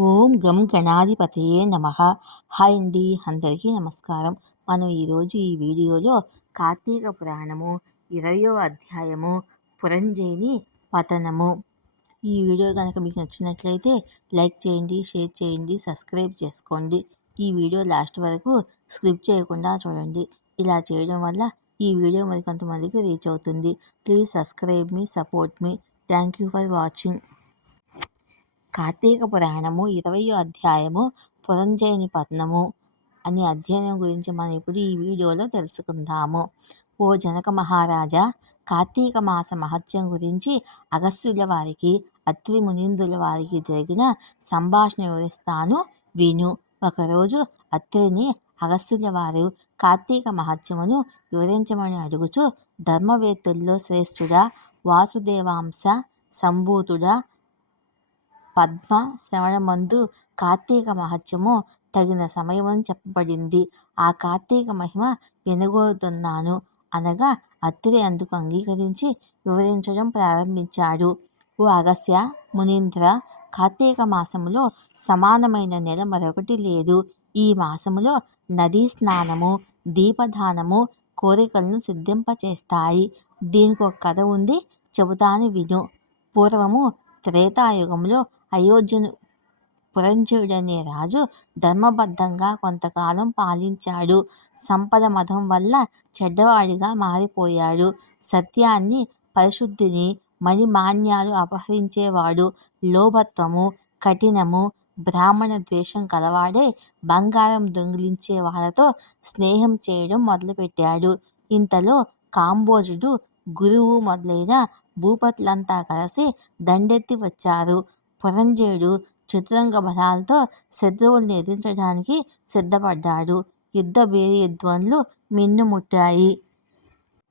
ఓం గం గణాధిపతయే నమః. హాయ్ అండి, అందరికీ నమస్కారం. మనం ఈరోజు ఈ వీడియోలో కార్తీక పురాణము 20వ అధ్యాయము పురంజేని పతనము. ఈ వీడియో కనుక మీకు నచ్చినట్లయితే లైక్ చేయండి, షేర్ చేయండి, సబ్స్క్రైబ్ చేసుకోండి. ఈ వీడియో లాస్ట్ వరకు స్కిప్ చేయకుండా చూడండి. ఇలా చేయడం వల్ల ఈ వీడియో మరి కొంతమందికి రీచ్ అవుతుంది. ప్లీజ్ సబ్స్క్రైబ్ మీ, సపోర్ట్ మీ. Thank you for watching. Karthika పురాణము 20వ అధ్యాయము పురంజేని పతనము అనే అధ్యయనం గురించి మనం ఇప్పుడు ఈ వీడియోలో తెలుసుకుందాము. ఓ జనక మహారాజా, కార్తీక మాస మహత్యం గురించి అగస్త్యుల వారికి, అత్రి మునీంద్రుల వారికి జరిగిన సంభాషణ వివరిస్తాను, విను. ఒకరోజు అత్రిని అగస్త్యుల వారు కార్తీక మహత్యమును వివరించమని అడుగుచు, ధర్మవేత్తుల్లో శ్రేష్ఠుడా, వాసుదేవాంశ సంభూతుడా, పద్మ శ్రవణమందు కార్తీక మహత్యము తగిన సమయమని చెప్పబడింది. ఆ కార్తీక మహిమ వినగోరుతున్నాను అనగా అత్రి అందుకు అంగీకరించి వివరించడం ప్రారంభించాడు. ఓ అగస్య మునీంద్ర, కార్తీక మాసములో సమానమైన నెల మరొకటి లేదు. ఈ మాసములో నదీ స్నానము, దీపదానము కోరికలను సిద్ధింపచేస్తాయి. దీనికి ఒక కథ ఉంది, చెబుతాను, విను. పూర్వము త్రేతాయుగంలో అయోధ్యను పురంజయుడనే రాజు ధర్మబద్ధంగా కొంతకాలం పాలించాడు. సంపద మదం వల్ల చెడ్డవాడిగా మారిపోయాడు. సత్యాన్ని, పరిశుద్ధిని, మణిమాన్యాలు అపహరించేవాడు. లోభత్వము, కఠినము, బ్రాహ్మణ ద్వేషం కలవాడే బంగారం దొంగిలించే వాళ్ళతో స్నేహం చేయడం మొదలుపెట్టాడు. ఇంతలో కాంబోజుడు, గురువు మొదలైన భూపతులంతా కలిసి దండెత్తి వచ్చారు. పురంజయుడు చతురంగ బలాలతో శత్రువుల్ని ఎదిరించడానికి సిద్ధపడ్డాడు. యుద్ధ భేరీధ్వనులు మిన్నుముట్టాయి.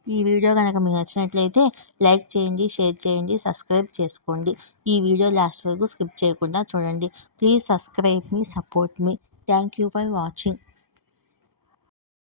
ఈ వీడియో కనుక మీకు నచ్చినట్లయితే లైక్ చేయండి, షేర్ చేయండి, సబ్స్క్రైబ్ చేసుకోండి. ఈ వీడియో లాస్ట్ వరకు స్కిప్ చేయకుండా చూడండి. ప్లీజ్ సబ్స్క్రైబ్ మీ, సపోర్ట్ మీ. Thank you for watching.